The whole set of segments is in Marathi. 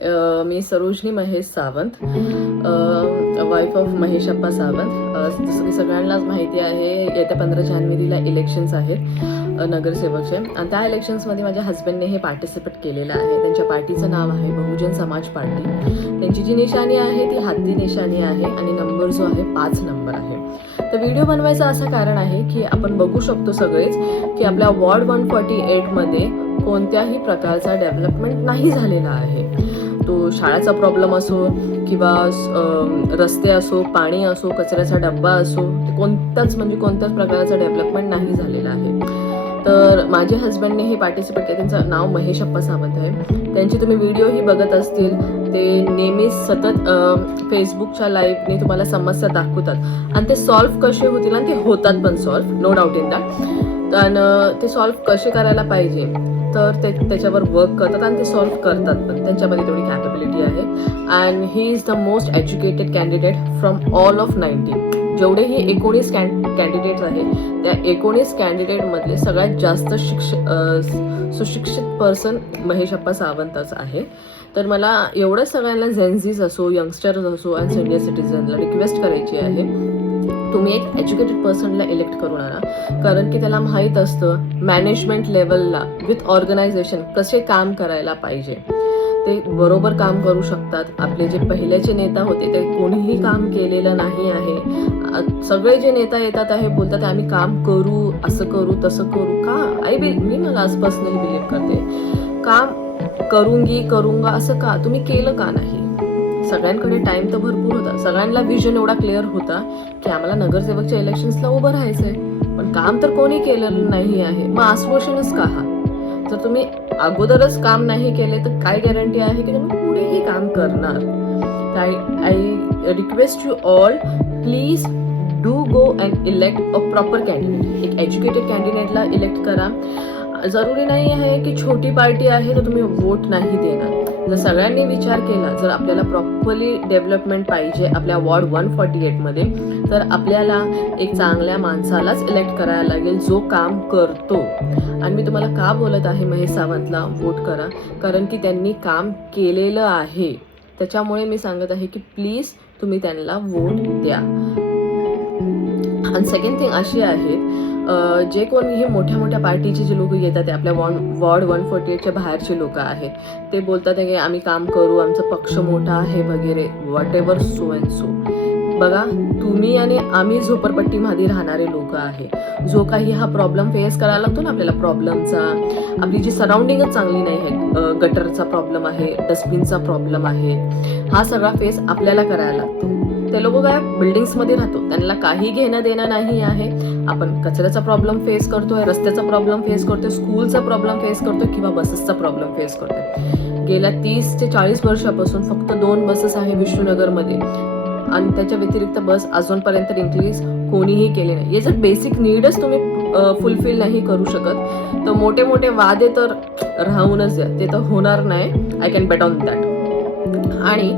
Me Sarojini Mahesh Sawant, wife of Mahesh Appa Sawant. जसं की सगळ्यांनाच माहिती आहे, येत्या 15 जानेवारीला इलेक्शन्स आहेत नगरसेवकचे, आणि त्या इलेक्शन्समध्ये माझ्या हस्बंडने हे पार्टिसिपेट केलेलं आहे. त्यांच्या पार्टीचं नाव आहे बहुजन समाज पार्टी. त्यांची जी निशाणी आहे ती हत्ती निशाणी आहे आणि नंबर जो आहे 5 नंबर आहे. तर व्हिडिओ बनवायचं असं कारण आहे की आपण बघू शकतो सगळेच की आपल्या वॉर्ड 148 मध्ये कोणत्याही प्रकारचा डेव्हलपमेंट नाही झालेला आहे. तो शाळाचा प्रॉब्लेम असो किंवा रस्ते असो, पाणी असो, कचऱ्याचा डब्बा असो, कोणत्याच प्रकारचा डेव्हलपमेंट नाही झालेला आहे. तर माझे हस्बंडने हे पार्टिसिपेट केले. त्यांचं नाव महेश अप्पा सावंत आहे. त्यांची तुम्ही व्हिडिओही बघत असतील. ते नेहमी सतत फेसबुकच्या लाईव्हने तुम्हाला समस्या दाखवतात आणि ते सॉल्व्ह कसे होतील, आणि ते होतात पण solve, no doubt in that. आणि ते सॉल्व्ह कसे करायला पाहिजे तर त्याच्यावर वर्क करतात आणि ते सॉल्व्ह करतात पण. त्यांच्यामध्ये तेवढी कॅपेबिलिटी आहे. And he is the most educated candidate from all of 90. जेवढेही 19 कॅन्डिडेट्स आहेत त्या 19 कॅन्डिडेटमधले सगळ्यात जास्त सुशिक्षित पर्सन महेश अप्पा सावंतच आहे. तर मला एवढं सगळ्यांना जेन्झीज असो, यंगस्टर्स असो आणि सिनियर सिटीजनला रिक्वेस्ट करायची आहे, तुम्ही एक एज्युकेटेड पर्सनला इलेक्ट करून आणा. कारण की त्याला माहीत असतं मॅनेजमेंट लेवलला विथ ऑर्गनायझेशन कसे काम करायला पाहिजे. ते बरोबर काम करू शकतात. आपले जे पहिल्याचे नेता होते ते कोणीही काम केलेलं नाही आहे. सगळे जे नेता येतात आहे बोलतात आम्ही काम करू, असं करू, तसं करू. का मी मला आज पर्सनली बिलीव्ह करते, काम करूंगा असं का तुम्ही केलं का नाही? सगळ्यांकडे टाइम तर भरपूर होता, सगळ्यांना विजन एवढा क्लिअर होता की आम्हाला नगरसेवकच्या इलेक्शन्सला उभं राहायचंय, पण काम तर कोणी केलेलं नाही आहे. मग आश्वासनच का? जर तुम्ही अगोदरच काम नाही केले तर काय गॅरंटी आहे की तुम्ही पुढेही काम करणार? I request you all, please do go and elect a proper candidate. एक एज्युकेटेड कॅन्डिडेटला इलेक्ट करा. जरुरी नाही आहे की छोटी पार्टी आहे तर तुम्ही वोट नाही देणार. जर सगळ्यांनी विचार केला, जर आपल्याला प्रॉपरली डेव्हलपमेंट पाहिजे आपल्या वॉर्ड 148 मध्ये, तर आपल्याला एक चांगल्या माणसालाच इलेक्ट करायला लागेल जो काम करतो. आणि मी तुम्हाला का बोलत आहे महेश सावंतला वोट करा, कारण की त्यांनी काम केलेलं आहे. त्याच्यामुळे मी सांगत आहे की प्लीज तुम्ही त्यांना वोट द्या. आणि सेकंड थिंग अशी आहे, जे कोणी हे मोठ्या मोठ्या पार्टीचे जे लोक येतात ते आपल्या वॉर्ड 148च्या बाहेरचे लोक आहेत, ते बोलतात की आम्ही काम करू, आमचा पक्ष मोठा आहे वगैरे, what ever so and so. बघा, तुम्ही आणि आम्ही झोपडपट्टीमध्ये राहणारे लोक आहे. जो काही हा प्रॉब्लेम फेस करायला लागतो ना आपल्याला, प्रॉब्लेमचा, आपली जी सराउंडिंगच चांगली नाही आहे, गटरचा प्रॉब्लेम आहे, डस्टबिनचा प्रॉब्लेम आहे, हा सगळा फेस आपल्याला करायला लागतो. ते लोक काय बिल्डिंग्समध्ये राहतो, त्यांना काही घेणं देणं नाही आहे. आपण कचऱ्याचा प्रॉब्लेम फेस करतोय, रस्त्याचा प्रॉब्लेम फेस करतोय, स्कूलचा प्रॉब्लेम फेस करतोय किंवा बसेसचा प्रॉब्लेम फेस करतोय. गेल्या 30 ते 40 वर्षापासून फक्त 2 बसेस आहे विष्णुनगरमध्ये, आणि त्याच्या व्यतिरिक्त बस अजूनपर्यंत इन्क्रीज कोणीही केले नाही. हे जर बेसिक नीडच तुम्ही फुलफिल नाही करू शकत तर मोठे मोठे वादे तर राहूनच द्या, ते तर होणार नाही. I can bet on that. आणि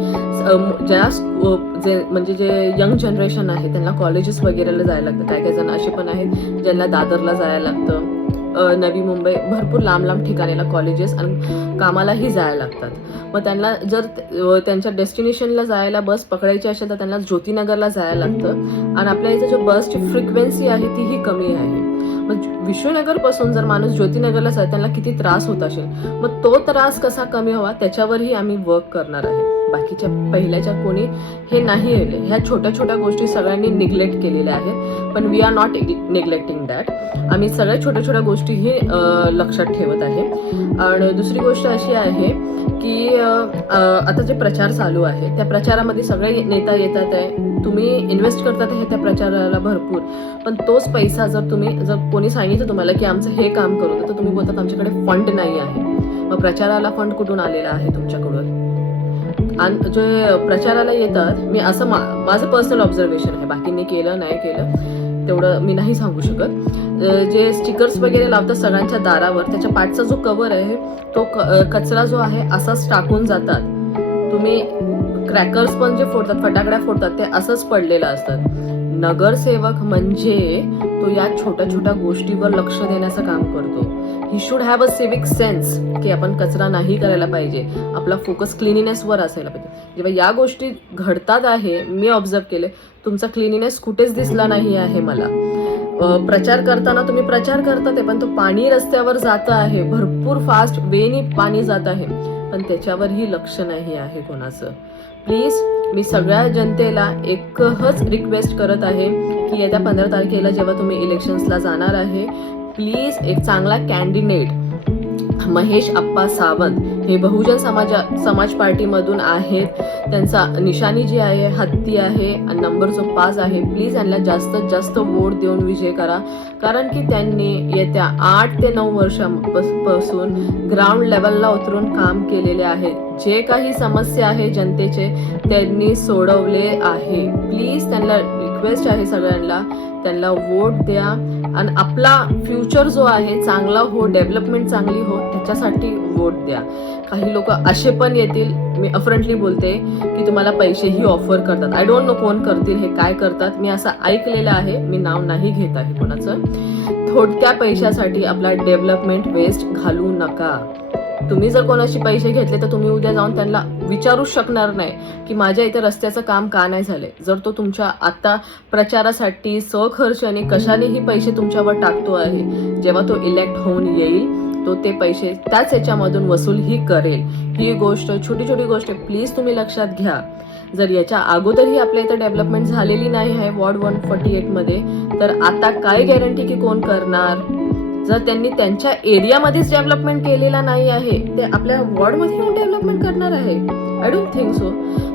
जे यंग जनरेशन आहे त्यांना कॉलेजेस वगैरेला जायला लागतं. काही जण असे पण आहेत ज्यांना दादरला जायला लागतं, नवी मुंबई, भरपूर लांब लांब ठिकाणीला कॉलेजेस आणि कामालाही जायला लागतात. मग त्यांना जर त्यांच्या डेस्टिनेशनला जायला बस पकडायची असेल तर त्यांना ज्योतिनगरला जायला लागतं. आणि आपल्या इथं जो बसची फ्रिक्वेन्सी आहे तीही कमी आहे. मग विष्णुनगरपासून जर माणूस ज्योतिनगरला जाईल त्यांना किती त्रास होत असेल, मग तो त्रास कसा कमी व्हावा त्याच्यावरही आम्ही वर्क करणार आहे. बाकीच्या पहिल्याच्या कोणी हे नाही केले. ह्या छोट्या छोट्या गोष्टी सगळ्यांनी निग्लेक्ट केलेल्या आहेत, पण we are not neglecting that. आम्ही सगळ्या छोट्या छोट्या गोष्टीही लक्षात ठेवत आहे. आणि दुसरी गोष्ट अशी आहे की आता जे प्रचार चालू आहे त्या प्रचारामध्ये सगळे नेता येतात आहे, तुम्ही इन्व्हेस्ट करतात आहे त्या प्रचाराला भरपूर, पण तोच पैसा जर कोणी सांगितलं तुम्हाला की आमचं हे काम करू तर तुम्ही बोलतात आमच्याकडे फंड नाही आहे. मग प्रचाराला फंड कुठून आलेला आहे तुमच्याकडून? आणि जे प्रचाराला येतात, मी असं माझं पर्सनल ऑब्झर्वेशन आहे, बाकींनी केलं नाही केलं तेवढं मी नाही सांगू शकत. जे स्टिकर्स वगैरे लावतात सगळ्यांच्या दारावर, त्याच्या पाठचा जो कव्हर आहे तो कचरा जो आहे असाच टाकून जातात. तुम्ही क्रॅकर्स पण जे फोडतात, फटाकड्या फोडतात, ते असंच पडलेलं असतात. नगरसेवक म्हणजे तो या छोट्या छोट्या गोष्टीवर लक्ष देण्याचं काम करतो. He should have a civic sense की आपण कचरा नाही करायला पाहिजे, आपला फोकस क्लिनिनेसवर असायला पाहिजे. जेव्हा या गोष्टी घडतात आहे, मी ऑब्झर्व केले, तुमचा क्लिनिनेस कुठेच दिसला नाही आहे मला. प्रचार करताना तुम्ही प्रचार करतात आहे, पण तो पाणी रस्त्यावर जात आहे, भरपूर फास्ट वेनी पाणी जात आहे, पण त्याच्यावरही लक्ष नाही आहे कोणाचं. प्लीज मी सगळ्या जनतेला एकच रिक्वेस्ट करत आहे की येत्या 15 तारखेला जेव्हा तुम्ही इलेक्शन्सला जाणार आहे, प्लीज एक चांगला कॅन्डिडेट महेश आप्पा सावंत हे बहुजन समाज पार्टीमधून आहेत. त्यांचा निशाणी जी आहे हत्ती आहे आणि नंबर जो 5 आहे. प्लीज यांना जास्तीत जास्त वोट देऊन विजय करा, कारण की त्यांनी येत्या 8 ते 9 वर्षांपासून ग्राउंड लेवलला उतरून काम केलेले आहे. जे काही समस्या आहे जनतेचे त्यांनी सोडवले आहे. प्लीज त्यांना रिक्वेस्ट आहे सगळ्यांना, त्यांना वोट द्या आणि आपला फ्युचर जो आहे चांगला हो, डेव्हलपमेंट चांगली हो, त्याच्यासाठी वोट द्या. काही लोक असे पण येतील, मी अफ्रंटली बोलते, की तुम्हाला पैसेही ऑफर करतात. आय डोंट नो कोण करतील हे, काय करतात, मी असं ऐकलेलं आहे, मी नाव नाही घेत आहे कोणाचं. थोडक्या पैशासाठी आपला डेव्हलपमेंट वेस्ट घालू नका. तुम्ही जर कोणाशी पैसे घेतले तर तुम्ही उद्या जाऊन त्यांना विचारू शकणार नाही की माझ्या इथे रस्त्याचं काम का नाही झाले. जर तो तुमच्या आता प्रचारासाठी स्वखर्चाने कशानेही पैसे तुमच्यावर टाकतो आहे, जेव्हा तो इलेक्ट होऊन येईल तो ते पैसे त्याच याच्यामधून वसूलही करेल. ही गोष्ट छोटी छोटी गोष्ट प्लीज तुम्ही लक्षात घ्या. जर याच्या अगोदरही आपल्या इथं डेव्हलपमेंट झालेली नाही आहे वॉर्ड 148 मध्ये, तर आता काय गॅरंटी की कोण करणार. जर त्यांनी त्यांच्या एरियामध्येच डेव्हलपमेंट केलेला नाही आहे, ते आपल्या वॉर्डमध्ये येऊन डेव्हलपमेंट करणार आहे. I don't think so.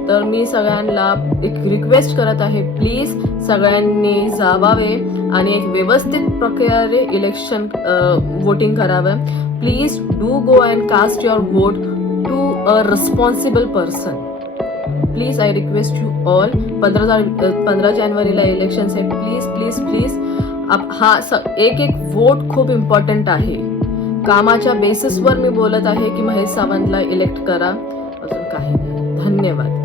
तर मी सगळ्यांना एक रिक्वेस्ट करत आहे, प्लीज सगळ्यांनी जावावे आणि एक व्यवस्थित प्रकारे इलेक्शन वोटिंग करावं. Please do go and cast your vote to a responsible person. Please I request you all. 15 जानेवारीला इलेक्शन्स आहे. प्लीज प्लीज प्लीज हा एक वोट खूप इम्पॉर्टंट आहे. कामाच्या बेसिसवर मी बोलत आहे की महेश सावंतला इलेक्ट करा, अजून काही नाही. धन्यवाद.